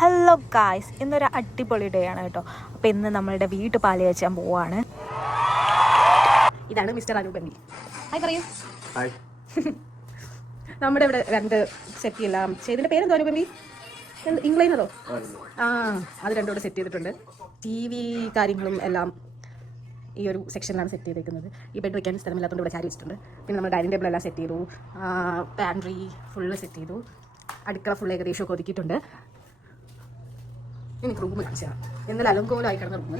Hello guys, ഇന്നൊരു അടിപൊളി day ആണ് കേട്ടോ. അപ്പോൾ ഇന്ന് നമ്മളുടെ വീട്ട് പാല് കാച്ചാൻ പോവാണ്. ഇതാണ് മിസ്റ്റർ അനൂപന്തി. ഹായ് പറയൂ. ഹായ്. നമ്മുടെ ഇവിടെ രണ്ട് സെറ്റ് എല്ലാം ചെയ്തതിൻ്റെ പേരെന്തോ അനൂപന്തി? ഇംഗ്ലൈനറോ? അത് രണ്ടും കൂടെ സെറ്റ് ചെയ്തിട്ടുണ്ട്. ടി വി കാര്യങ്ങളും എല്ലാം ഈ ഒരു സെക്ഷനിലാണ് സെറ്റ് ചെയ്തേക്കുന്നത്. ഈ ബെഡ് വയ്ക്കാൻ സ്ഥലമില്ലാത്തതുകൊണ്ട് ഇവിടെ ചാരി വെച്ചിട്ടുണ്ട്. പിന്നെ നമ്മൾ ഡൈനിങ് ടേബിൾ എല്ലാം സെറ്റ് ചെയ്തു. പാൻട്രി ഫുള്ള് സെറ്റ് ചെയ്തു. അടുക്കള ഫുൾ ഏകദേശമൊക്കെ ഒതുക്കിയിട്ടുണ്ട്. എനിക്ക് റൂം വെച്ചാൽ എന്നാൽ അലങ്കോലമായി കിടന്ന റൂം.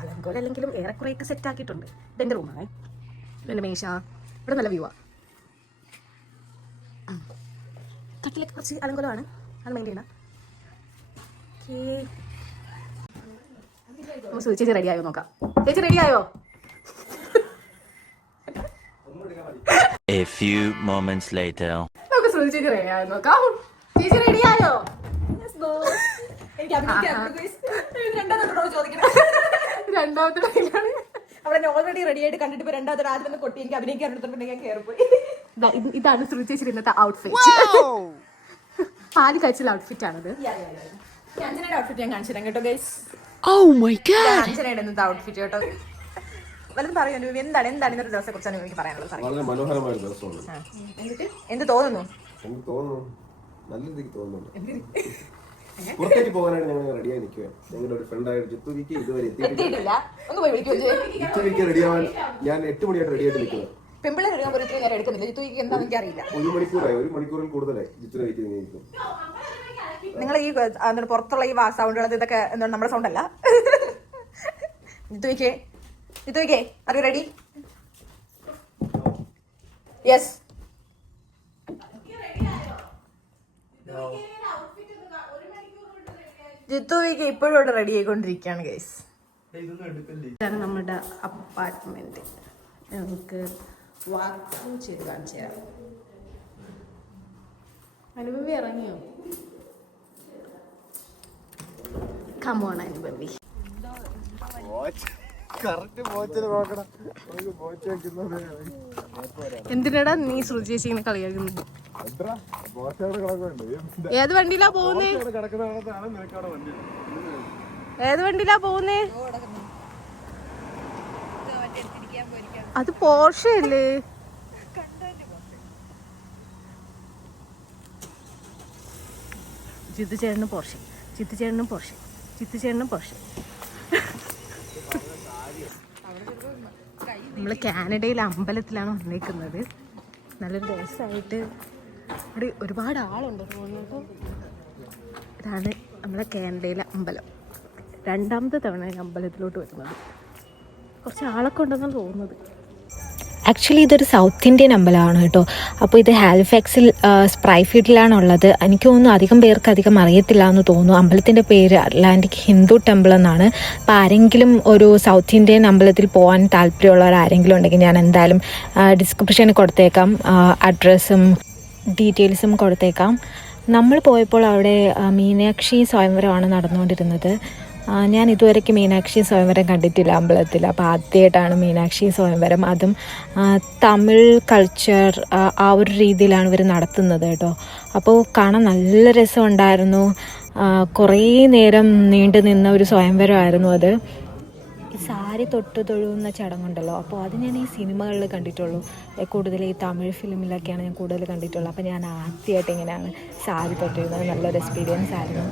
അലങ്കോലം അല്ലെങ്കിലും ഏറെക്കുറെയൊക്കെ സെറ്റ് ആക്കിയിട്ടുണ്ട്. ഇതെൻ്റെ റൂമാണ്. എൻ്റെ മേശ ഇവിടെ നല്ല വ്യൂ ആണ്. കട്ടിലൊക്കെ കുറച്ച് അലങ്കോലമാണ്, അത് മെയിൻ ചെയ്യണം. ചേച്ചി റെഡിയായോ നോക്കാം. ചേച്ചി റെഡിയായോ? A few moments later. നമുക്ക് ചേച്ചി റെഡിയായോ നോക്കാം. ചേച്ചി റെഡിയായോ? രണ്ടാമത്തെ ടൈമാണ്. അവിടെ ഓൾറെഡി റെഡി ആയിട്ട് കണ്ടിട്ട് ഇപ്പൊ രണ്ടാമത്തെ ആദ്യം ഒന്ന് കൊട്ടി എനിക്ക് അഭിനയിക്കാൻ ഞാൻ കയറിപ്പോയി. ഇതാണ് ശ്രുചേച്ചിയുടെ ഇന്നത്തെ ഔട്ട്ഫിറ്റ്. പാല് കഴിച്ചുള്ള ഔട്ട്ഫിറ്റ് ആണിത്. അഞ്ജനയുടെ ഔട്ട്ഫിറ്റ് ഞാൻ കാണിച്ചു തരാം കേട്ടോ ഗൈസ്. അഞ്ജനയുടെ ഇന്നത്തെ ഔട്ട്ഫിറ്റ് കേട്ടോ. വല്ലതും പറയൂ, എന്താണ് ഇന്നത്തെ ദിവസത്തെ കുറിച്ചാണ് എനിക്ക് പറയാനുള്ളത്? വളരെ മനോഹരമായ ദിവസമാണ്. എന്നിട്ട് എന്ത് തോന്നുന്നു? എനിക്ക് തോന്നുന്നു നല്ല രീതിക്ക് തോന്നുന്നുണ്ട്. പുറത്തേക്ക് പോകാനായിട്ട് ഞങ്ങൾ റെഡിയായി നിൽക്കുക. ഞങ്ങളുടെ ഒരു ഫ്രണ്ടായ ജിത്തുവിക്ക് ഇതുവരെ എത്തിയിട്ടില്ല. ഒന്ന് പോയി വിളിക്കും. ജിത്തുവിക്ക് റെഡിയാവാൻ ഞാൻ 8 മണിയായിട്ട് റെഡിയായിട്ട് നിൽക്കുന്നത്. പെമ്പിളെ റെഡിയാൻ പോലും ഇത്രയും നേരം എടുക്കുന്നില്ല. ജിത്തുവിക്ക് എന്താണെന്ന് എനിക്ക് അറിയില്ല. 1 മണിക്കൂറായി, 1 മണിക്കൂറിൽ കൂടുതലായി ജിത്തുവിനെ വെയിറ്റ് ചെയ്ത്. നിങ്ങൾ ഈ പുറത്തുള്ള ഈ സൗണ്ടുകളത് ഇതൊക്കെ എന്താണ് നമ്മുടെ സൗണ്ട് അല്ല. ജിത്തുവിക്കേ ആർ യു റെഡി? യെസ്. ജിത്തുവിക്ക് ഇപ്പോഴും ഇവിടെ റെഡി ആയിക്കൊണ്ടിരിക്കുകയാണ് ഗൈസ്. ഇതാണ് നമ്മുടെ അപ്പാർട്ട്മെന്റ്. നമുക്ക് വാക്ക് ചെയ്ത് കാണിച്ചു തരാം. അനുപമി ഇറങ്ങിയോ? കമോൺ അനുപമി. എന്തിനാടാ നീ ശ്രുചേച്ചിങ്ങനെ കളിയാക്കുന്നത്? ഏത് വണ്ടിയിലാ പോകുന്നേ? അത് പോർഷെ അല്ലേ? ജിത്തുചേട്ടനും പോർഷെ. നമ്മൾ കാനഡയിലെ അമ്പലത്തിലാണ് വന്നേക്കുന്നത്. നല്ലൊരു രസമായിട്ട് ഇവിടെ ഒരുപാട് ആളുണ്ട് തോന്നുന്നു. ഇതാണ് നമ്മളെ കാനഡയിലെ അമ്പലം. 2ാമത്തെ തവണ അമ്പലത്തിലോട്ട് വരുന്നത്. കുറച്ച് ആളൊക്കെ ഉണ്ടെന്നാണ് തോന്നുന്നത്. ആക്ച്വലി ഇതൊരു സൗത്ത് ഇന്ത്യൻ അമ്പലമാണ് കേട്ടോ. അപ്പോൾ ഇത് ഹാലിഫാക്സിൽ സ്പ്രൈഫീൽഡിലാണുള്ളത്. എനിക്ക് തോന്നുന്നു അധികം പേർക്ക് അധികം അറിയത്തില്ല എന്ന് തോന്നുന്നു. അമ്പലത്തിൻ്റെ പേര് അറ്റ്ലാന്റിക് ഹിന്ദു ടെമ്പിൾ എന്നാണ്. അപ്പോൾ ആരെങ്കിലും ഒരു സൗത്ത് ഇന്ത്യൻ അമ്പലത്തിൽ പോകാൻ താല്പര്യമുള്ളവർ ആരെങ്കിലും ഉണ്ടെങ്കിൽ ഞാൻ എന്തായാലും ഡിസ്ക്രിപ്ഷനിൽ കൊടുത്തേക്കാം. അഡ്രസ്സും ഡീറ്റെയിൽസും കൊടുത്തേക്കാം. നമ്മൾ പോയപ്പോൾ അവിടെ മീനാക്ഷി സ്വയംവരമാണ് നടന്നുകൊണ്ടിരുന്നത്. ഞാൻ ഇതുവരെയ്ക്ക് മീനാക്ഷി സ്വയംവരം കണ്ടിട്ടില്ല അമ്പലത്തിൽ. അപ്പോൾ ആദ്യമായിട്ടാണ് മീനാക്ഷി സ്വയംവരം. അതും തമിഴ് കൾച്ചർ ആ ഒരു രീതിയിലാണ് ഇവർ നടത്തുന്നത് കേട്ടോ. അപ്പോൾ കാണാൻ നല്ല രസമുണ്ടായിരുന്നു. കുറേ നേരം നീണ്ടു നിന്ന ഒരു സ്വയംവരമായിരുന്നു അത്. ഈ സാരി തൊട്ട് തൊഴുന്ന ചടങ്ങുണ്ടല്ലോ, അപ്പോൾ അത് ഞാൻ ഈ സിനിമകളിൽ കണ്ടിട്ടുള്ളൂ. കൂടുതൽ ഈ തമിഴ് ഫിലിമിലൊക്കെയാണ് ഞാൻ കൂടുതൽ കണ്ടിട്ടുള്ളൂ. അപ്പോൾ ഞാൻ ആദ്യമായിട്ട് ഇങ്ങനെയാണ് സാരി തൊട്ടിരുന്നത്. നല്ലൊരു എക്സ്പീരിയൻസ് ആയിരുന്നു.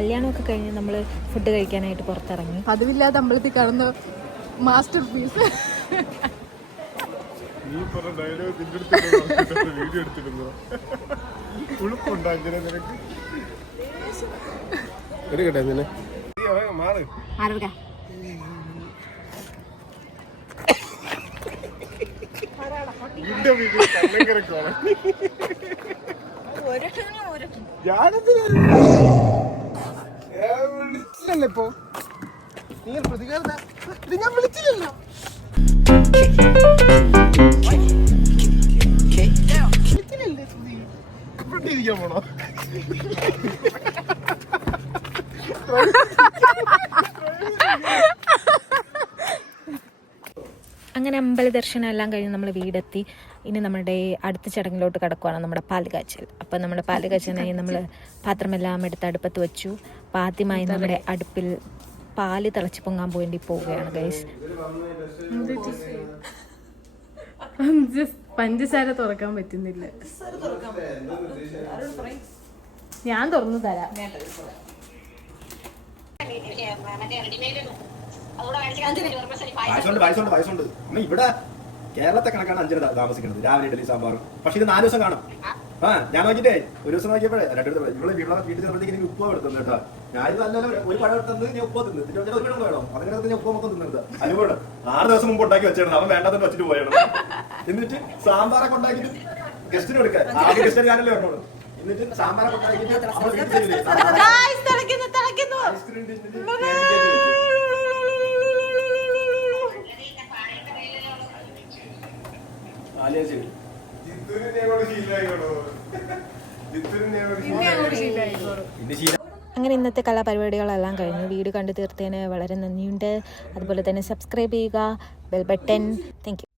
കല്യാണമൊക്കെ കഴിഞ്ഞ് നമ്മൾ ഫുഡ് കഴിക്കാനായിട്ട് പുറത്തിറങ്ങി. പതിവില്ലാതെ അമ്പലത്തിൽ കാണുന്ന മാസ്റ്റർ പീസ്. എടുക്കട്ടെ നിന്നെ മാറ്. ആരോഗ്യ ഇപ്പോ നീ പ്രതികാരം ഞാൻ വിളിച്ചില്ലല്ലോ. പോണോ അങ്ങനെ അമ്പല ദർശനം എല്ലാം കഴിഞ്ഞ് നമ്മൾ വീടെത്തി. ഇനി നമ്മുടെ അടുത്ത ചടങ്ങിലോട്ട് കിടക്കുവാണ്, നമ്മുടെ പാല് കാച്ചൽ. അപ്പം നമ്മുടെ പാല് കാച്ചലിനായി നമ്മൾ പാത്രമെല്ലാം എടുത്ത് അടുപ്പത്ത് വെച്ചു. അപ്പം ആദ്യമായി നമ്മുടെ അടുപ്പിൽ പാല് തിളച്ച് പൊങ്ങാൻ വേണ്ടി പോവുകയാണ് ഗൈസ്. പഞ്ചസാര തുറക്കാൻ പറ്റുന്നില്ല. ഞാൻ തുറന്നു തരാം. വയസ്സുണ്ട് അമ്മ. ഇവിടെ കേരളത്തെ കണക്കാണ് 5 താമസിക്കുന്നത്. രാവിലെ ഇഡലി സാമ്പാറും. പക്ഷെ ഇത് 4 ദിവസം കാണും. ഞാൻ നോക്കിട്ടേ ഒരു ദിവസം നോക്കിയപ്പോഴേ ഇവിടെ വീട്ടിൽ ചെന്നപ്പോഴത്തേക്ക് എനിക്ക് ഉപ്പ എടുത്തു കേട്ടോ. ഞാനിത് നല്ല ഒരു പഴം എടുത്തത് ഞാൻ ഉപ്പ തിന്നു. ഇതിന്റെ ഒരു പഴം വേണം. അങ്ങനെ ഞാൻ ഉപ്പ മൊത്തം തിന്നത്. അതുകൊണ്ട് 6 ദിവസം മുമ്പ് ഉണ്ടാക്കി വെച്ചാണ്. അവൻ വേണ്ടാതെ വെച്ചിട്ട് പോയാണ്. എന്നിട്ട് സാമ്പാറൊക്കെ ഉണ്ടാക്കിയിട്ട് ഗസ്റ്റിന് കൊടുക്കാൻ. ആദ്യ ഗസ്റ്റ് ഞാനല്ലേ പറഞ്ഞോളൂ. എന്നിട്ട് സാമ്പാറൊക്കെ ഉണ്ടാക്കിയിട്ട് അങ്ങനെ ഇന്നത്തെ കലാപരിപാടികളെല്ലാം കഴിഞ്ഞു. വീഡിയോ കണ്ടു തീർത്തതിന് വളരെ നന്ദിയുണ്ട്. അതുപോലെ തന്നെ സബ്സ്ക്രൈബ് ചെയ്യുക, ബെൽ ബട്ടൺ. Thank you.